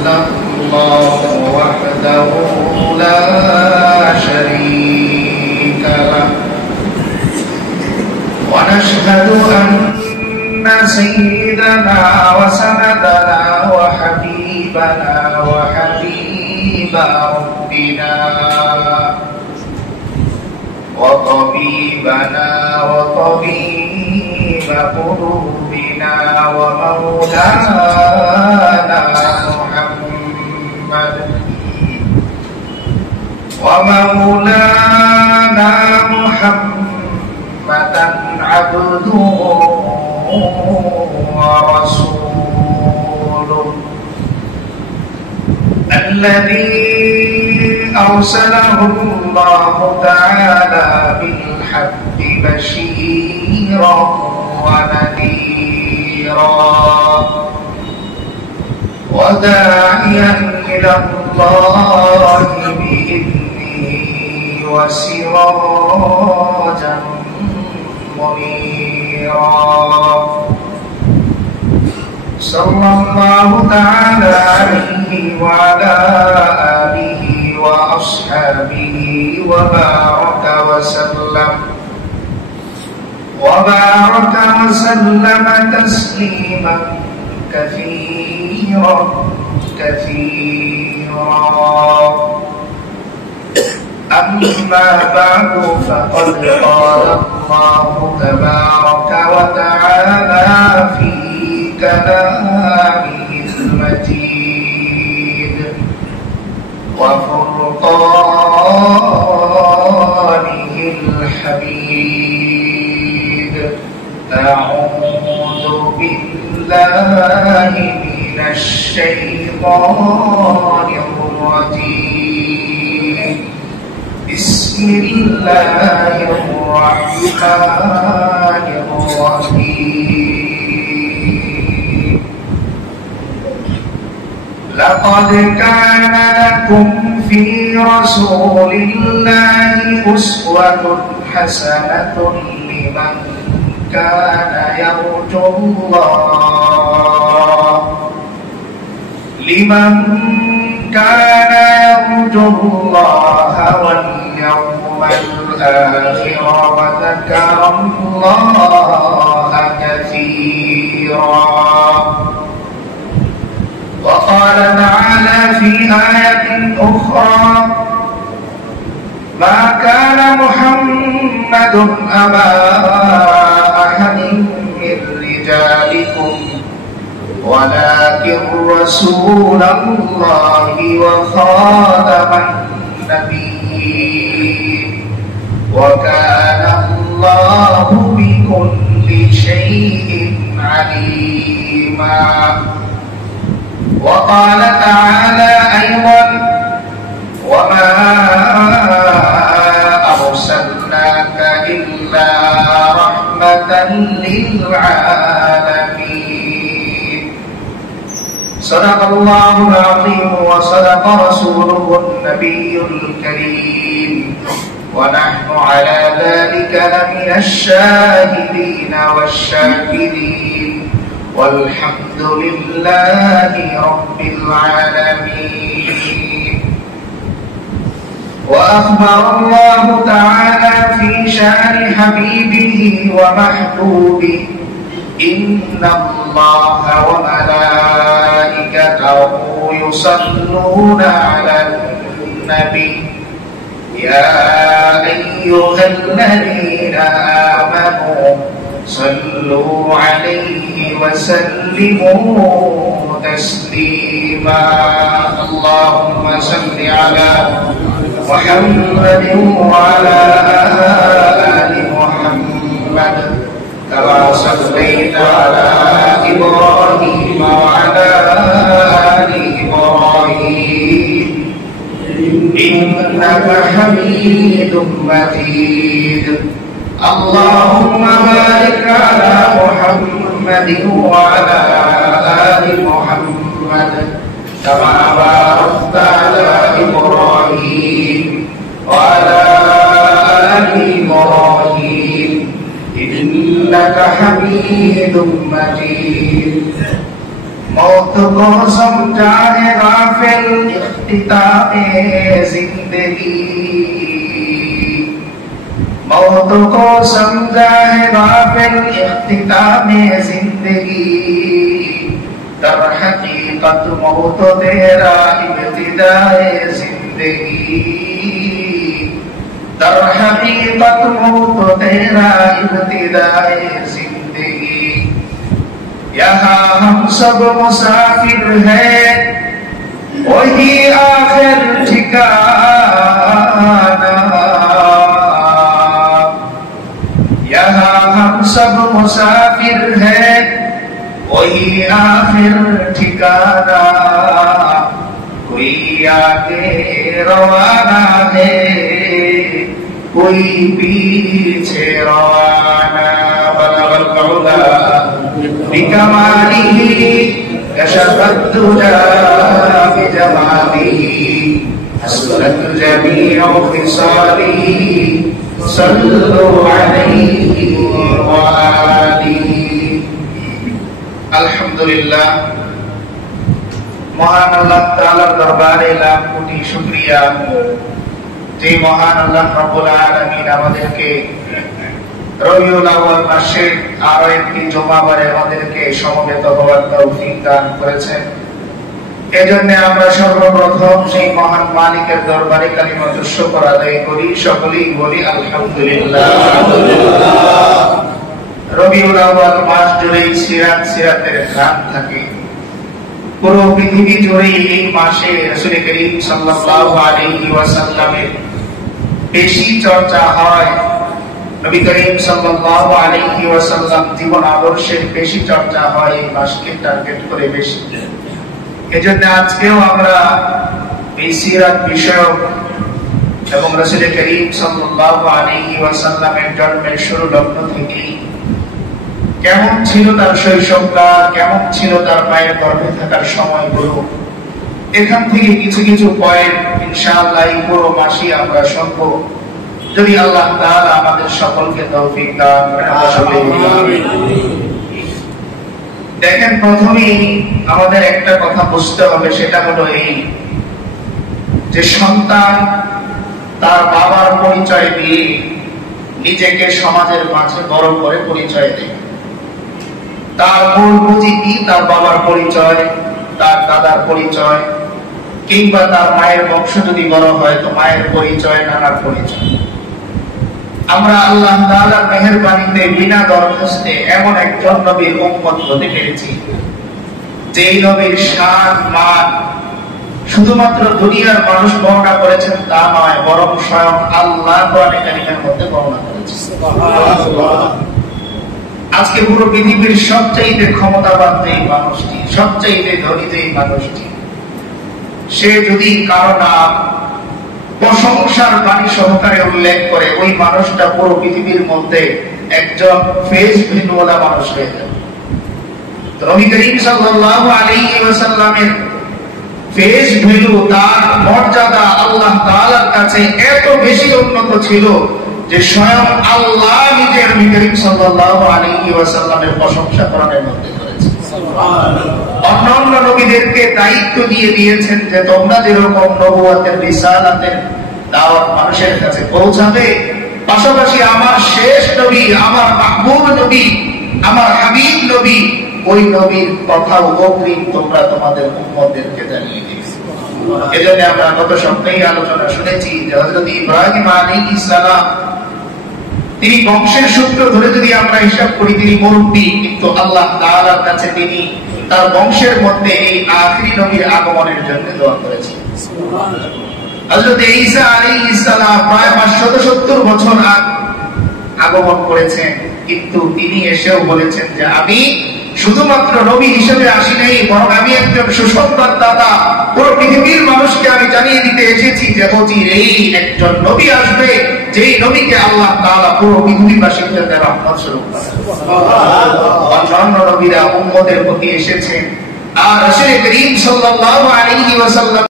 إلا الله وحده لا شريك له ونشهد أن سيدنا وسندنا وحبيبنا وحبيب ربنا وطبيبنا وطبيب قلوبنا ومولانا محمدا عبده ورسوله الذي أرسله الله تعالى بالحق بشيرا ونذيرا وداعيا إلى الله بإذنه وسراجا منيرا صلى الله تعالى عليه وعلى آله وأصحابه وبارك وسلم تسليما كثيرا أما بعد فقد قال الله تبارك وتعالى في كلامه المجيد وفرقانه الحميد أعوذ بالله من الشيطان الرجيم بسم الله الرحمن الرحيم لقد كان لكم في رسول الله أسوة حسنة لمن كان يرجو الله واليوم الآخر وذكر الله كثيرا وقال تعالى في آية أخرى ما كان محمد أبا أحد من رجالكم ولكن رسول الله وخاتم النبيين وكان الله بكل شيء عليما وقال تعالى أيضا وما أرسلناك إلا رحمة للعالمين صدق الله العظيم وصدق رسوله النبي الكريم ونحن على ذلك لمن الشاهدين والشاكرين والحمد لله رب العالمين وأخبر الله تعالى في شأن حبيبه ومحبوبه إن الله وملائكته يصلون على النبي يا أيها الذين آمنوا صلوا عليه وسلموا تسليما اللهم صل على محمد وعلى آل محمد كما صليت على إبراهيم وعلى آل إبراهيم إنك حميد مجيد اللهم بارك على محمد وعلى آل محمد كما باركت على إبراهيم وعلى آل إبراهيم إنك حميد مجيد मौत को समझा है गाफिल इख्तितामे जिंदगी, मौत को समझा है गाफिल इख्तितामे जिंदगी, दर हकीकत मौत तेरा इब्तिदाए जिंदगी, दर हकीकत मौत तेरा इब्तिदाए जिंदगी। यहाँ हम सब मुसाफिर हैं, वही आखिर ठिकाना, यहाँ हम सब मुसाफिर हैं, वही आखिर ठिकाना, कोई आगे रवाना है, कोई पीछे रवाना। बलगल कौला बिकमालिही कशफत दुजा बिजमालिही, हसनत जमीउ खिसालिही, सल्लु अलैहि व आलिही। अल्हम्दुलिल्लाह, মহান আল্লাহ তাআলার দরবারে লাখ কোটি শুকরিয়া, যে মহান আল্লাহ রব্বুল আলামিন আমাদেরকে রবিউল আউয়াল মাসের আরো একটি জুমাবারে আমাদেরকে সমবেত হওয়ার তৌফিক দান করেছেন। এজন্য আমরা সর্বপ্রথম সেই মহান মালিকের দরবারে কালিমাতুশ শুকর আদায় করি, সকলেই বলি আলহামদুলিল্লাহ। রবিউল আউয়াল মাস জুড়ে সিরাতের গান থাকে, পুরো পৃথিবী জুড়ে এই মাসে রাসূল করিম সাল্লাল্লাহু আলাইহি ওয়াসাল্লামের বেশি চর্চা হয়। নবী করিম সাল্লাল্লাহু আলাইহি ওয়াসাল্লাম জীবন আদর্শের বেশি চর্চা হয় এই মাসকে টার্গেট করে বেশি। এজন্য আজকেও আমরা এই সিরাত বিষয়ক এবং রাসূল করিম সাল্লাল্লাহু আলাইহি ওয়াসাল্লামের জন্মের শুরু লগ্ন থেকেই কেমন ছিল তার শৈশবকাল, কেমন ছিল তার মায়ের গর্ভে থাকার সময়গুলো, এখান থেকে কিছু কিছু পয়েন্ট ইনশাআল্লাহ এই পুরো মাসে আমরা শুনবো, যদি আল্লাহ তাআলা আমাদের সকলকে তৌফিক দান করেন। আমিন। দেখেন, প্রথমেই আমাদের একটা কথা বুঝতে হবে, সেটা হলো এই যে সন্তান তার বাবার পরিচয় দিয়ে নিজেকে সমাজের মাঝে বড় করে পরিচয় দেয়। তার মূল পুঁজি কি? তার বাবার পরিচয়, তার দাদার পরিচয়, কিংবা তার মায়ের বংশ যদি বড় হয় তো মায়ের পরিচয়, নানার পরিচয়। আমরা আল্লাহ তাআলার মেহেরবানিতে বিনা দরখাস্তে এমন একজন নবীর উম্মত হতে পেরেছি, যেই নবীর শান মান শুধুমাত্র দুনিয়ার মানুষ বর্ণনা করেছেন তা নয়, বরং স্বয়ং আল্লাহ কোরআনে কারীমের মধ্যে বর্ণনা করেছেন। সুবহানাল্লাহ। আজকে পুরো পৃথিবীর সবচাইতে ক্ষমতাবান যেই মানুষটি, সবচাইতে ধনী যেই মানুষটি, সে যদি কারো নাম প্রশংসার বাণী সহকারে উল্লেখ করে, ওই মানুষটা পুরো পৃথিবীর মধ্যে একজন ফেস ভ্যালুওয়ালা মানুষ হয়ে যাবে। নবী করিম সাল্লাল্লাহু আলাইহি ওয়াসাল্লামের ফেস ভ্যালু, তার মর্যাদা আল্লাহ তাআলার কাছে এত বেশি উন্নত ছিল যে স্বয়ং আল্লাহ নিজের নবী করিম সাল্লাল্লাহু আলাইহি ওয়াসাল্লামের প্রশংসা কোরআনের মধ্যে করেছেন। সুবহানাল্লাহ। অন্যান্য নবীদেরকে দায়িত্ব দিয়ে দিয়েছেন যে তোমরা যেরকম নবুয়তের রিসালাতের দাওয়াত মানুষের কাছে পৌঁছাবে, পাশাপাশি আমার শেষ নবী, আমার মাহবুব নবী, আমার হাবিব নবী, ওই নবীর কথাও অগ্রিম তোমরা তোমাদের উম্মতদেরকে জানিয়ে দিবে। এজন্য আমরা গত সপ্তাহে আলোচনা শুনেছি যে হযরত ইব্রাহিম আলাইহিস সালাম, তিনি বংশের সূত্র ধরে যদি আমরা হিসাব করি তিনি মুরব্বী, কিন্তু আল্লাহ তাআলার কাছে তিনি তার বংশের মধ্যে এই আখিরি নবীর আগমনের জন্য দোয়া করেছেন। সুবহানাল্লাহ। হযরত ঈসা আলাইহিস সালাম প্রায় 570 বছর আগমন করেছেন, কিন্তু তিনি এসেও বলেছেন যে আমি শুধুমাত্র নবী হিসেবে আসি নাই, বরং আমি একজন সুসংবাদদাতা। পুরো পৃথিবীর মানুষকে আমি জানিয়ে দিতে এসেছি যে অচির এই একজন নবী আসবে, যেই নবীকে আল্লাহ তাআলা পুরো পৃথিবীবাসীর জন্য রহমত স্বরূপ করেছেন। সুবহানাল্লাহ। অন্যান্য নবীরা উম্মতের প্রতি এসেছেন, আর রাসূল করিম সাল্লাল্লাহু আলাইহি ওয়াসাল্লাম